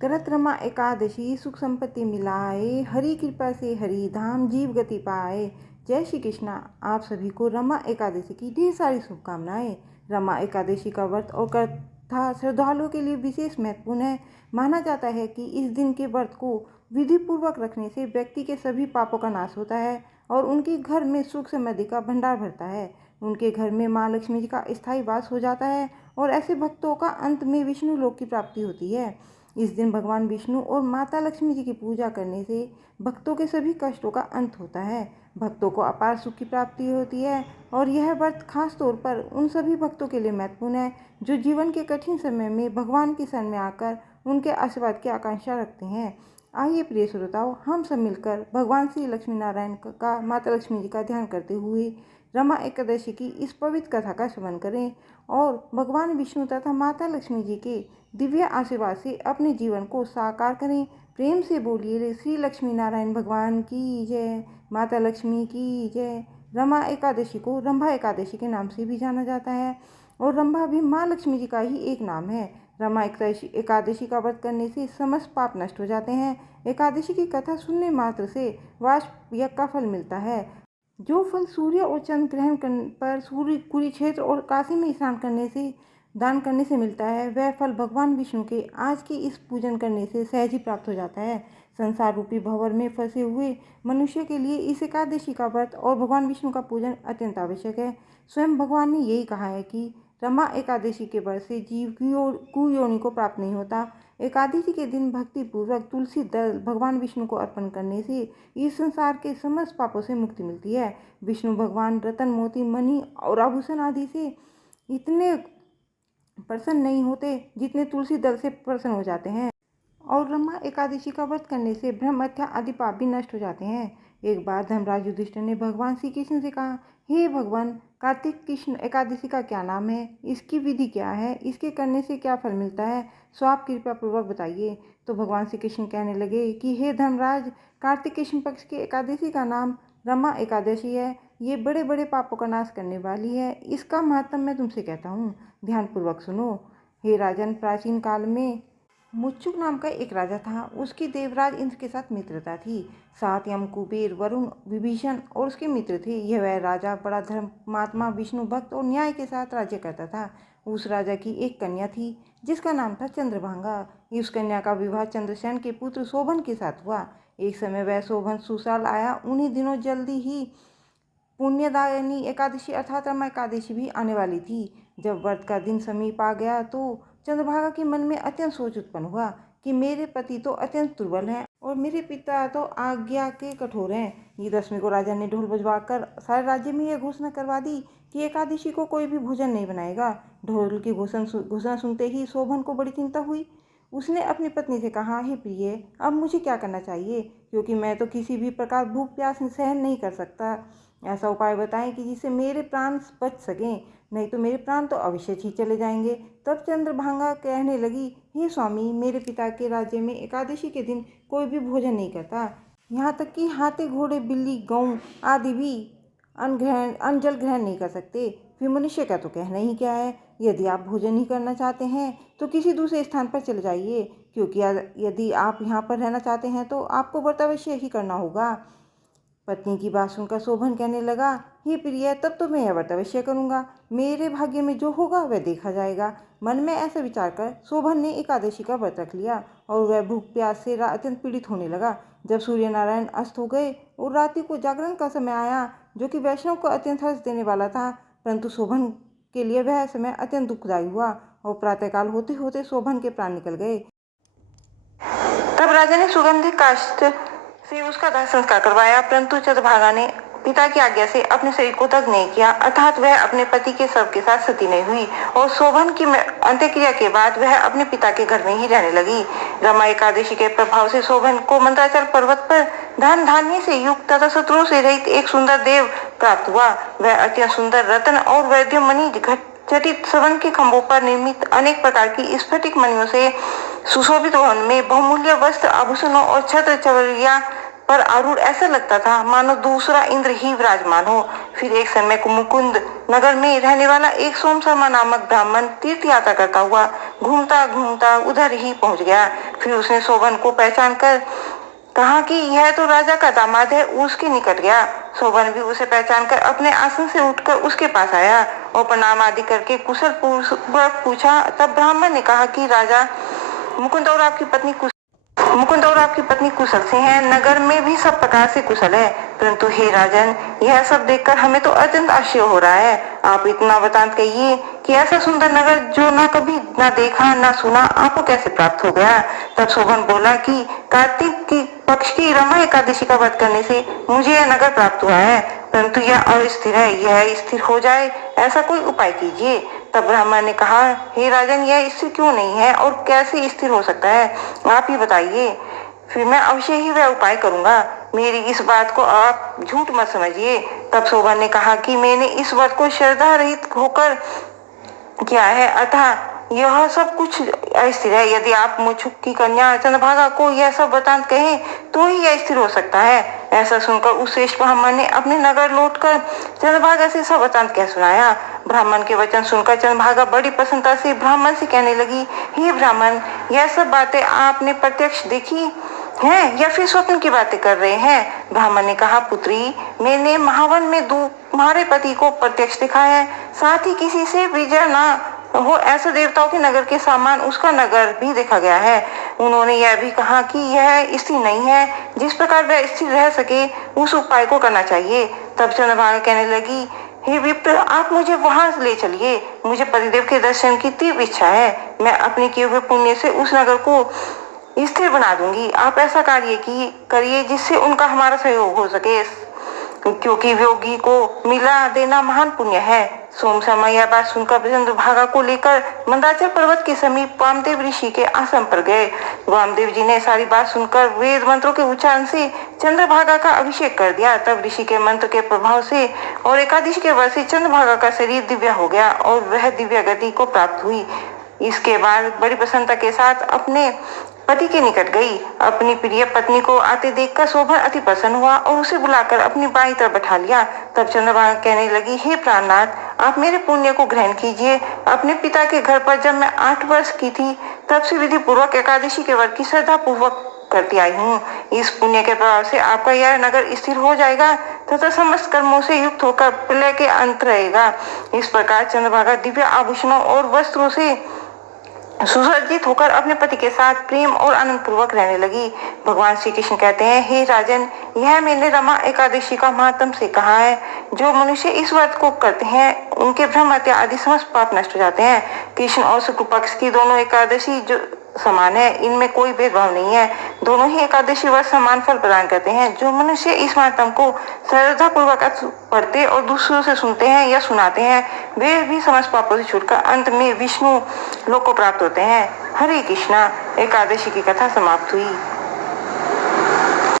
करत रमा एकादशी सुख संपत्ति मिलाए, हरि कृपा से हरि धाम जीव गति पाए। जय श्री कृष्णा। आप सभी को रमा एकादशी की ढेर सारी शुभकामनाएं। रमा एकादशी का व्रत और कथा श्रद्धालुओं के लिए विशेष महत्वपूर्ण है। माना जाता है कि इस दिन के व्रत को विधि पूर्वक रखने से व्यक्ति के सभी पापों का नाश होता है और उनके घर में सुख समृद्धि का भंडार भरता है। उनके घर में माँ लक्ष्मी जी का स्थायी वास हो जाता है और ऐसे भक्तों का अंत में विष्णु लोक की प्राप्ति होती है। इस दिन भगवान विष्णु और माता लक्ष्मी जी की पूजा करने से भक्तों के सभी कष्टों का अंत होता है, भक्तों को अपार सुख की प्राप्ति होती है। और यह व्रत खास तौर पर उन सभी भक्तों के लिए महत्वपूर्ण है जो जीवन के कठिन समय में भगवान की शरण में आकर उनके आशीर्वाद की आकांक्षा रखते हैं। आइए प्रिय श्रोताओ, हम सब मिलकर भगवान श्री लक्ष्मी नारायण का माता लक्ष्मी जी का ध्यान करते हुए रमा एकादशी की इस पवित्र कथा का श्रवण करें और भगवान विष्णु तथा माता लक्ष्मी जी के दिव्य आशीर्वाद से अपने जीवन को साकार करें। प्रेम से बोलिए श्री लक्ष्मी नारायण भगवान की जय, माता लक्ष्मी की जय। रमा एकादशी को रंभा एकादशी के नाम से भी जाना जाता है और रंभा भी माँ लक्ष्मी जी का ही एक नाम है। रमा एकादशी का व्रत करने से समस्त पाप नष्ट हो जाते हैं। एकादशी की कथा सुनने मात्र से वाष्प यज्ञ का फल मिलता है, जो फल सूर्य और चंद्र ग्रहण पर सूर्य कुरुक्षेत्र और काशी में स्नान करने से दान करने से मिलता है, वह फल भगवान विष्णु के आज के इस पूजन करने से सहज ही प्राप्त हो जाता है। संसार रूपी भंवर में फंसे हुए मनुष्य के लिए इस एकादशी का व्रत और भगवान विष्णु का पूजन अत्यंत आवश्यक है। स्वयं भगवान ने यही कहा है कि रमा एकादशी के व्रत से जीव कुयोनि को प्राप्त नहीं होता। एकादशी के दिन भक्ति पूर्वक तुलसी दल भगवान विष्णु को अर्पण करने से इस संसार के समस्त पापों से मुक्ति मिलती है। विष्णु भगवान रतन मोती मणि और आभूषण आदि से इतने प्रसन्न नहीं होते जितने तुलसी दल से प्रसन्न हो जाते हैं। और रमा एकादशी का व्रत करने से ब्रह्म हत्या आदि पाप भी नष्ट हो जाते हैं। एक बार धर्मराज युधिष्ठिर ने भगवान श्री कृष्ण से कहा, हे भगवान, कार्तिक कृष्ण एकादशी का क्या नाम है, इसकी विधि क्या है, इसके करने से क्या फल मिलता है, सो आप कृपया पूर्वक बताइए। तो भगवान श्री कृष्ण कहने लगे कि हे धर्मराज, कार्तिक कृष्ण पक्ष की एकादशी का नाम रमा एकादशी है। ये बड़े बड़े पापों का नाश करने वाली है। इसका महत्व मैं तुमसे कहता हूँ, ध्यानपूर्वक सुनो। हे राजन, प्राचीन काल में मुच्छुक नाम का एक राजा था। उसकी देवराज इंद्र के साथ मित्रता थी। साथ यम, कुबेर, वरुण, विभीषण और उसके मित्र थे। यह वह राजा बड़ा धर्मात्मा, विष्णु भक्त और न्याय के साथ राज्य करता था। उस राजा की एक कन्या थी जिसका नाम था चंद्रभांगा। उस कन्या का विवाह चंद्रसेन के पुत्र शोभन के साथ हुआ। एक समय वह शोभन सुसाल आया। उन्हीं दिनों जल्दी ही पुण्यदायिनी एकादशी अर्थात रमा एकादशी भी आने वाली थी। जब व्रत का दिन समीप आ गया तो चंद्रभागा के मन में अत्यंत सोच उत्पन्न हुआ कि मेरे पति तो अत्यंत दुर्बल हैं और मेरे पिता तो आज्ञा के कठोर हैं। ये दसवीं को राजा ने ढोल बजवाकर सारे राज्य में यह घोषणा करवा दी कि एकादशी को कोई भी भोजन नहीं बनाएगा। ढोल की घोषणा सुनते ही शोभन को बड़ी चिंता हुई। उसने अपनी पत्नी से कहा, हे प्रिय, अब मुझे क्या करना चाहिए, क्योंकि मैं तो किसी भी प्रकार भूख प्यास सहन नहीं कर सकता। ऐसा उपाय बताएं कि जिससे मेरे प्राण बच सकें, नहीं तो मेरे प्राण तो अवश्य ही चले जाएंगे। तब चंद्रभांगा कहने लगी, हे स्वामी, मेरे पिता के राज्य में एकादशी के दिन कोई भी भोजन नहीं करता। यहाँ तक कि हाथी, घोड़े, बिल्ली, गऊ आदि भी अन्न जल ग्रहण नहीं कर सकते। फिर मनुष्य का तो कहना ही क्या है। यदि आप भोजन ही करना चाहते हैं तो किसी दूसरे स्थान पर चले जाइए, क्योंकि यदि आप यहाँ पर रहना चाहते हैं तो आपको व्रत अवश्य ही करना होगा। पत्नी की बात सुनकर शोभन कहने लगा, हे प्रिय, तब तो मैं यह व्रत अवश्य करूँगा। मेरे भाग्य में जो होगा वह देखा जाएगा। मन में ऐसा विचार कर शोभन ने एकादशी का व्रत रख लिया और वह भूख प्यास से अत्यंत पीड़ित होने लगा। जब सूर्य नारायण अस्त हो गए और रात्रि को जागरण का समय आया, जो कि वैष्णव को अत्यंत हर्ष देने वाला था, परंतु शोभन के लिए वह समय अत्यंत दुखदायी हुआ और प्रातःकाल होते होते शोभन के प्राण निकल गए। तब राजा ने सुगंधित काष्ठ से उसका दाह संस्कार करवाया, परंतु चंद्रभागा ने पिता की आज्ञा से अपने शरीर को दग्ध नहीं किया, अर्थात वह अपने पति के शव के साथ सती नहीं हुई और शोभन की अंत्यक्रिया के बाद वह अपने पिता के घर में ही रहने लगी। रमा एकादशी के प्रभाव से शोभन को मंत्राचल पर्वत पर धन धान्य से युक्त तथा शत्रुओं से रहित एक सुंदर देव प्राप्त हुआ। वह अत्यंत सुंदर रत्न और वैद्य मणि घटित स्वर्ण के खंभों पर निर्मित अनेक प्रकार की स्फटिक मणियों से सुशोभित भवन में बहुमूल्य वस्त्र, आभूषणों और छत्र छवरिया पर आरूढ़ ऐसा लगता था मानो दूसरा इंद्र ही विराजमान हो। फिर एक समय मुकुंद नगर में रहने वाला एक सोम शर्मा नामक ब्राह्मण तीर्थ यात्रा करता हुआ घूमता घूमता उधर ही पहुंच गया। फिर उसने शोभन को पहचान कर कहा कि यह तो राजा का दामाद है। उसके निकट गया। शोभन भी उसे पहचान कर अपने आसन से उठकर उसके पास आया और प्रणाम आदि करके कुशल पूर्वक पूछा। तब ब्राह्मण ने कहा कि राजा, मुकुंद और आपकी पत्नी कुशल से हैं। नगर में भी सब प्रकार से कुशल है। परंतु हे राजन, यह सब देखकर हमें तो अत्यंत आश्चर्य हो रहा है। आप इतना वृतांत कहिए कि ऐसा सुंदर नगर जो ना कभी ना देखा ना सुना, आपको कैसे प्राप्त हो गया। तब शोभन बोला कि कार्तिक की पक्ष की रमा एकादशी का व्रत करने से मुझे यह नगर प्राप्त हुआ है, परंतु यह अस्थिर है। यह स्थिर हो जाए ऐसा कोई उपाय कीजिए। तब ब्राह्मण ने कहा, हे राजन, यह स्थिर क्यों नहीं है और कैसे स्थिर हो सकता है, आप ही बताइए। फिर मैं अवश्य ही वह उपाय करूंगा। मेरी इस बात को आप झूठ मत समझिए। तब शोभन ने कहा कि मैंने इस व्रत को श्रद्धा रहित होकर किया है, अतः यह सब कुछ अस्थिर है। यदि आप मुझुक की कन्या चंद्रभागा को यह सब वृतांत कहें तो ही यह स्थिर हो सकता है। ऐसा सुनकर उस श्रेष्ठ ब्राह्मण ने अपने नगर लौटकर चंद्रभागा से सब वृतांत कह सुनाया। ब्राह्मण के वचन सुनकर चंद्रभागा बड़ी प्रसन्नता से ब्राह्मण से कहने लगी, हे ब्राह्मण, यह सब बातें आपने प्रत्यक्ष देखी हैं या फिर स्वप्न की बातें कर रहे हैं। ब्राह्मण ने कहा, पुत्री, मैंने महावन में तुम्हारे पति को प्रत्यक्ष देखा है। साथ ही किसी से विजय ना हो ऐसे देवताओं के नगर के समान उसका नगर भी देखा गया है। उन्होंने यह भी कहा कि यह स्थिर नहीं है। जिस प्रकार वह स्थिर रह सके उस उपाय को करना चाहिए। तब चंद्रभागा कहने लगी, हे विप्र, आप मुझे वहां ले चलिए। मुझे पतिदेव के दर्शन की तीव्र इच्छा है। मैं अपने किए हुए पुण्य से उस नगर को स्थिर बना दूंगी। आप ऐसा कार्य करिए जिससे उनका हमारा सहयोग हो सके, क्योंकि योगी को मिला देना महान पुण्य है। सोम शर्मा यह बात सुनकर चंद्रभागा को लेकर मंदाचल पर्वत के समीप वामदेव ऋषि के आश्रम पर गए। वामदेव जी ने सारी बात सुनकर वेद मंत्रों के उच्चारण से चंद्रभागा का अभिषेक कर दिया। तब ऋषि के मंत्र के प्रभाव से और एकादशी के वजह से चंद्रभागा का शरीर दिव्य हो गया और वह दिव्य गति को प्राप्त हुई। इसके बाद बड़ी प्रसन्नता के साथ अपने पति के निकट गई। अपनी प्रिय पत्नी को आते देखकर शोभन अति प्रसन्न हुआ और उसे बुलाकर अपनी बाईं तरफ बैठा लिया। तब चंद्रभागा कहने लगी, हे प्राणनाथ, आप मेरे पुण्य को ग्रहण कीजिए। अपने पिता के घर पर जब मैं 8 वर्ष की थी तब से विधि पूर्वक एकादशी के व्रत की श्रद्धा पूर्वक करती आई हूँ। इस पुण्य के प्रभाव से आपका यह नगर स्थिर हो जाएगा तथा समस्त कर्मों से युक्त होकर प्रलय के अंत रहेगा। इस प्रकार चंद्रभागा दिव्य आभूषणों और वस्त्रों से सुसज्जित होकर अपने पति के साथ प्रेम और आनंद पूर्वक रहने लगी। भगवान श्री कृष्ण कहते हैं, हे राजन, यह मैंने रमा एकादशी का महात्म से कहा है। जो मनुष्य इस व्रत को करते हैं उनके ब्रह्म हत्या आदि समस्त पाप नष्ट हो जाते हैं। कृष्ण और शुक्ल पक्ष की दोनों एकादशी जो समान है, इनमें कोई भेदभाव नहीं है। दोनों ही एकादशी व्रत समान फल प्रदान करते हैं। जो मनुष्य इस महात्म को श्रद्धा पूर्वक पढ़ते और दूसरों से सुनते हैं या सुनाते हैं, वे भी समस्त पापों से छूटकर अंत में विष्णु लोक को प्राप्त होते हैं। हरे कृष्णा। एकादशी की कथा समाप्त हुई।